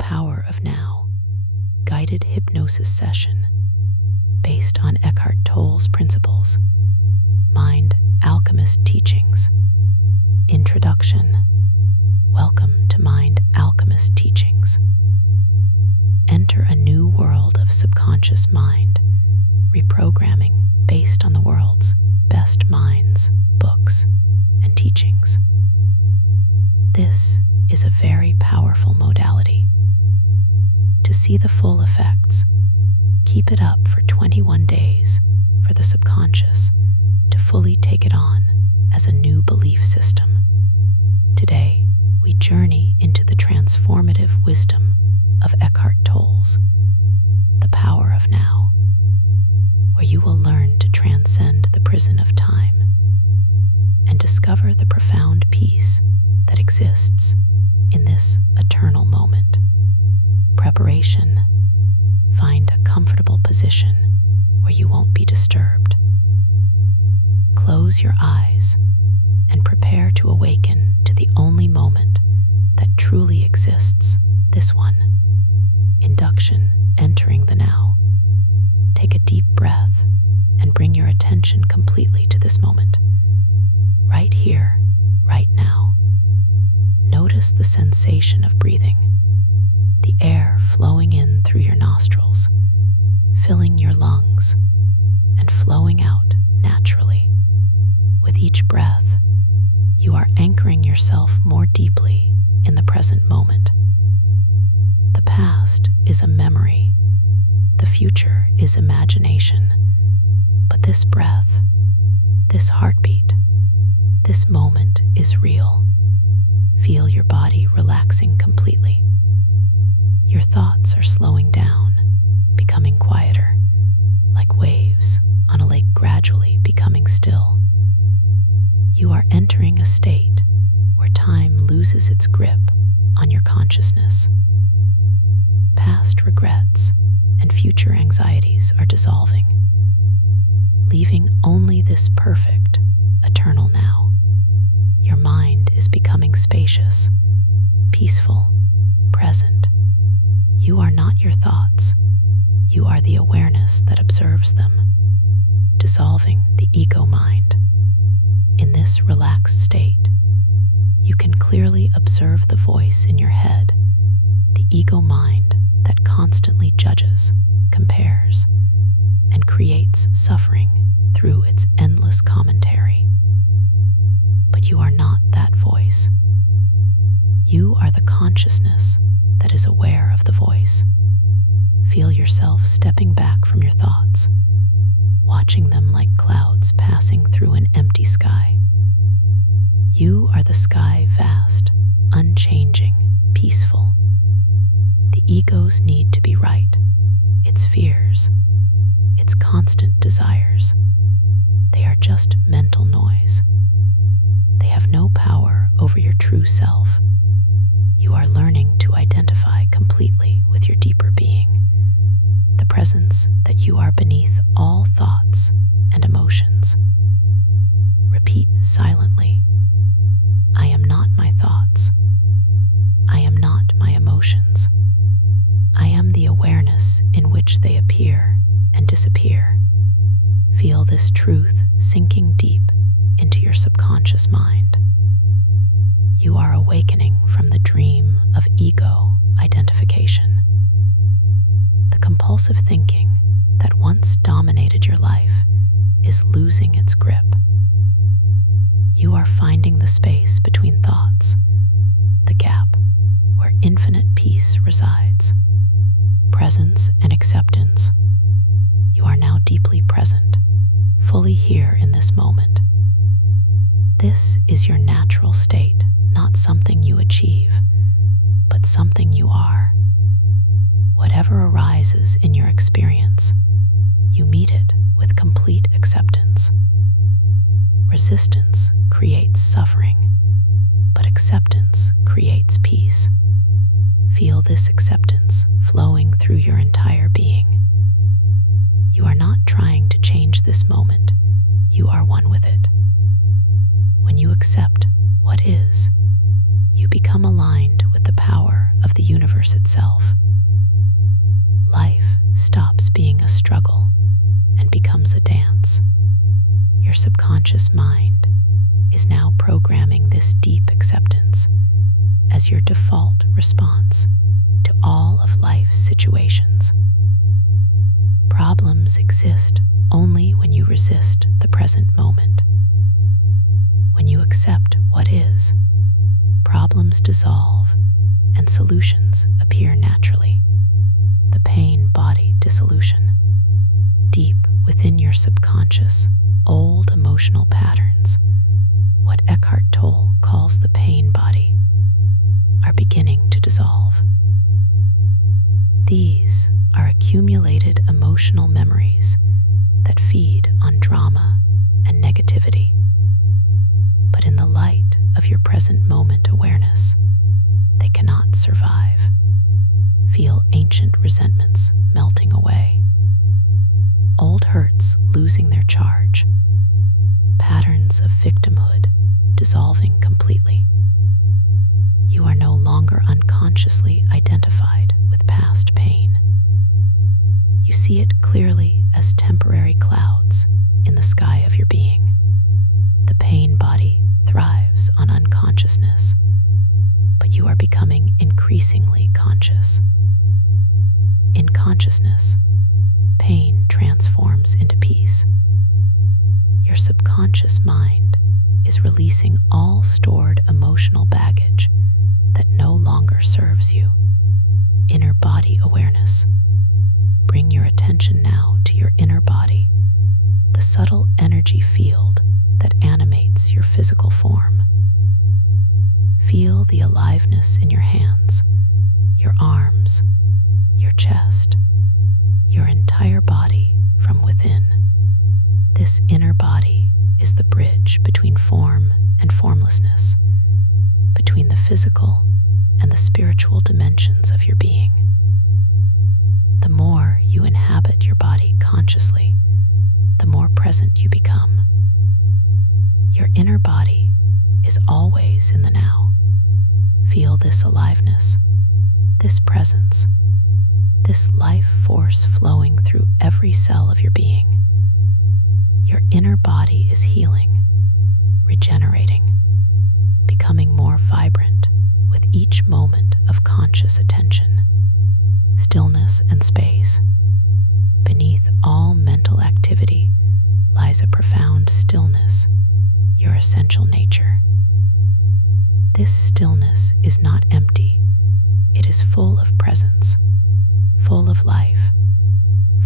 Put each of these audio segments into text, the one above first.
Power of Now guided hypnosis session based on Eckhart Tolle's principles. Mind Alchemist Teachings. Introduction. Welcome to Mind Alchemist Teachings. Enter a new world of subconscious mind, reprogramming based on the world's best minds, books, and teachings. This is a very powerful modality. To see the full effects, keep it up for 21 days for the subconscious to fully take it on as a new belief system. Today, we journey into the transformative wisdom of Eckhart Tolle's The Power of Now, where you will learn to transcend the prison of time and discover the profound peace that exists in this eternal moment. Preparation. Find a comfortable position where you won't be disturbed. Close your eyes and prepare to awaken to the only moment that truly exists, this one. Induction, entering the now. Take a deep breath and bring your attention completely to this moment. Right here, right now. Notice the sensation of breathing, the air flowing in through your nostrils, filling your lungs, and flowing out naturally. With each breath, you are anchoring yourself more deeply in the present moment. The past is a memory, the future is imagination, but this breath, this heartbeat, this moment is real. Feel your body relaxing completely. Your thoughts are slowing down, becoming quieter, like waves on a lake gradually becoming still. You are entering a state where time loses its grip on your consciousness. Past regrets and future anxieties are dissolving, leaving only this perfect, eternal now. Your mind is becoming spacious, peaceful, present. You are not your thoughts. You are the awareness that observes them, dissolving the ego mind. In this relaxed state, you can clearly observe the voice in your head, the ego mind that constantly judges, compares, and creates suffering through its endless commentary. But you are not that voice. You are the consciousness that is aware of the voice. Feel yourself stepping back from your thoughts, watching them like clouds passing through an empty sky. You are the sky, vast, unchanging, peaceful. The ego's need to be right, its fears, its constant desires, they are just mental noise. They have no power over your true self. You are learning to identify completely with your deeper being, the presence that you are beneath all thoughts and emotions. Repeat silently, I am not my thoughts. I am not my emotions. I am the awareness in which they appear and disappear. Feel this truth sinking deep into your subconscious mind. You are awakening from the dream of ego identification. The compulsive thinking that once dominated your life is losing its grip. You are finding the space between thoughts, the gap where infinite peace resides, presence and acceptance. You are now deeply present, fully here in this moment. This is your natural state, not something you achieve, but something you are. Whatever arises in your experience, you meet it with complete acceptance. Resistance creates suffering, but acceptance creates peace. Feel this acceptance flowing through your entire being. You are not trying to change this moment, you are one with it. When you accept what is, you become aligned with the power of the the universe itself. Life stops being a struggle and becomes a dance. Your subconscious mind is now programming this deep acceptance as your default response to all of life's situations. Problems exist only when you resist the present moment. When you accept what is, problems dissolve and solutions appear naturally. The pain-body dissolution. Deep within your subconscious, old emotional patterns, what Eckhart Tolle calls the pain body, are beginning to dissolve. These are accumulated emotional memories that feed on drama and negativity. But in the light of your present moment awareness, they cannot survive. Feel ancient resentments melting away, old hurts losing their charge, patterns of victimhood dissolving completely. You are no longer unconsciously identified with past pain. You see it clearly as temporary clouds in the sky of your being. The pain body thrives on unconsciousness, but you are becoming increasingly conscious. In consciousness, pain transforms into peace. Your subconscious mind is releasing all stored emotional baggage that no longer serves you. Inner body awareness. Bring your attention now to your inner body, the subtle energy field that animates your physical form. Feel the aliveness in your hands, your arms, your chest, your entire body from within. This inner body is the bridge between form and formlessness, between the physical and the spiritual dimensions of your being. The more you inhabit your body consciously, the more present you become. Your inner body is always in the now. Feel this aliveness, this presence, this life force flowing through every cell of your being. Your inner body is healing, regenerating, becoming more vibrant with each moment of conscious attention. Stillness and space. Beneath all mental activity lies a profound stillness, your essential nature. This stillness is not empty. It is full of presence, full of life,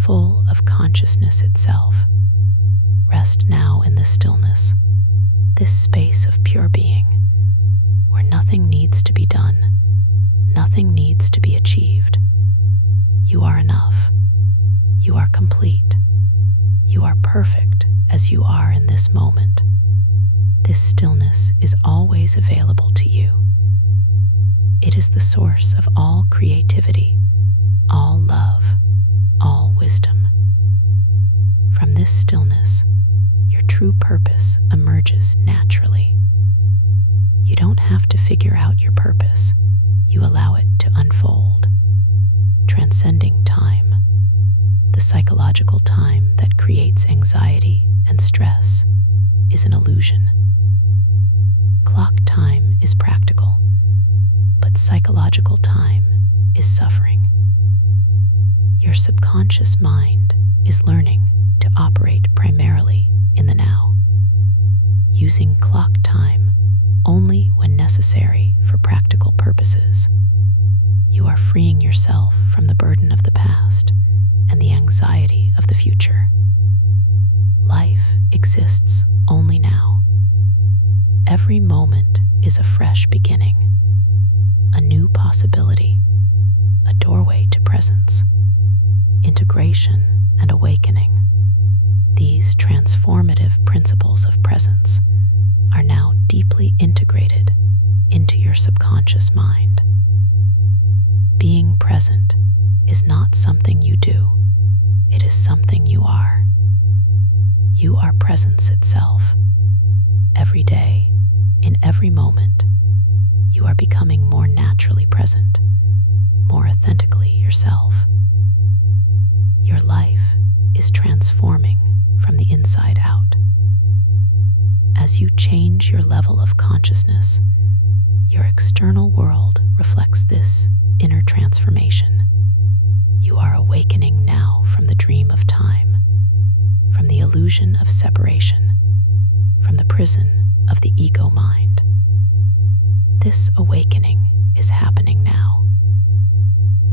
full of consciousness itself. Rest now in the stillness, this space of pure being, where nothing needs to be done, nothing needs to be achieved. You are enough. You are complete. You are perfect as you are in this moment. This stillness is always available to you. It is the source of all creativity, all love, all wisdom. From this stillness, your true purpose emerges naturally. You don't have to figure out your purpose. You allow it to unfold. Transcending time, the psychological time that creates anxiety and stress, is an illusion. Clock time is practical, but psychological time is suffering. Your subconscious mind is learning to operate primarily in the now, using clock time only when necessary for practical purposes. You are freeing yourself from the burden of the past and the anxiety of the future. Life exists only now. Every moment is a fresh beginning, a new possibility, a doorway to presence, integration, and awakening. These transformative principles of presence are now deeply integrated into your subconscious mind. Being present is not something you do, it is something you are. You are presence itself. Every day, in every moment, you are becoming more naturally present, more authentically yourself. Your life is transforming from the inside out. As you change your level of consciousness, your external world reflects this inner transformation. You are awakening now from the dream of time, from the illusion of separation, from the prison of the ego mind. This awakening is happening now,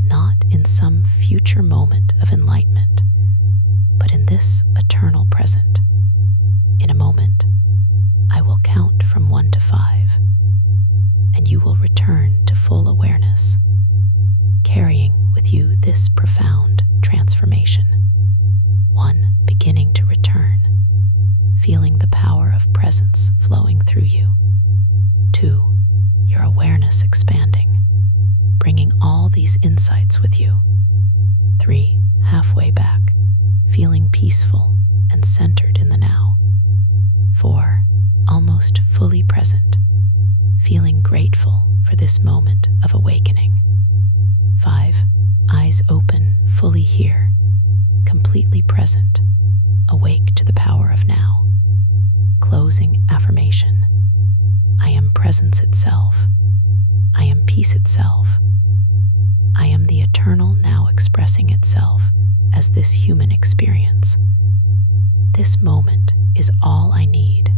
not in some future moment of enlightenment, but in this eternal present. In a moment, I will count from 1 to 5, and you will return to full awareness, carrying with you this profound transformation. 1. Beginning to return, feeling the power of presence flowing through you. 2. Your awareness expanding, bringing all these insights with you. 3. Halfway back, feeling peaceful and centered in the now. 4. Almost fully present, feeling grateful for this moment of awakening. 5. Eyes open, fully here, completely present, awake to the power of now. Closing affirmation. I am presence itself. I am peace itself. I am the eternal now expressing itself as this human experience. This moment is all I need.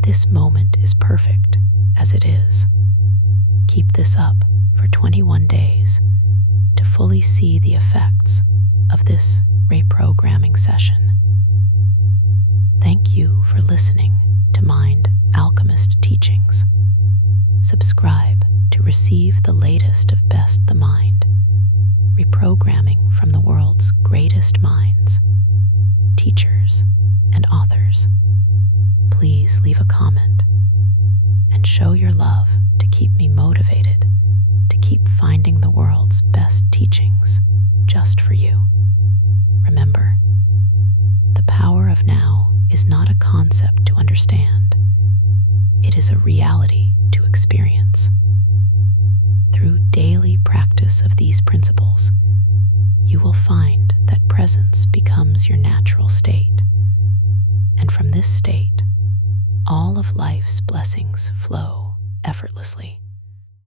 This moment is perfect as it is. Keep this up for 21 days to fully see the effects of this reprogramming session. Thank you for listening to Mind Alchemist Teachings. Subscribe to receive the latest of Best the Mind, reprogramming from the world's greatest minds, teachers, and authors. Please leave a comment and show your love to keep me motivated to keep finding the world's best teachings just for you. Remember, the power of now is not a concept to understand. It is a reality to experience. Through daily practice of these principles, you will find that presence becomes your natural state, and from this state, all of life's blessings flow effortlessly.